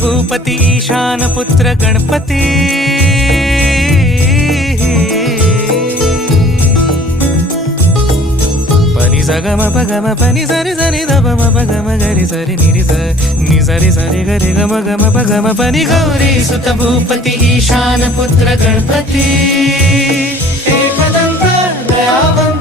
भूपती ईशान पुत्र गणपती पनि सगम पगम पनि सरि सरि ध म पगम गरि सरि निरि स नि सरि सरि गरि गम गम पगम पनि गौरी सुत भूपती ईशान पुत्र गणपती एकदन्त दयावन्त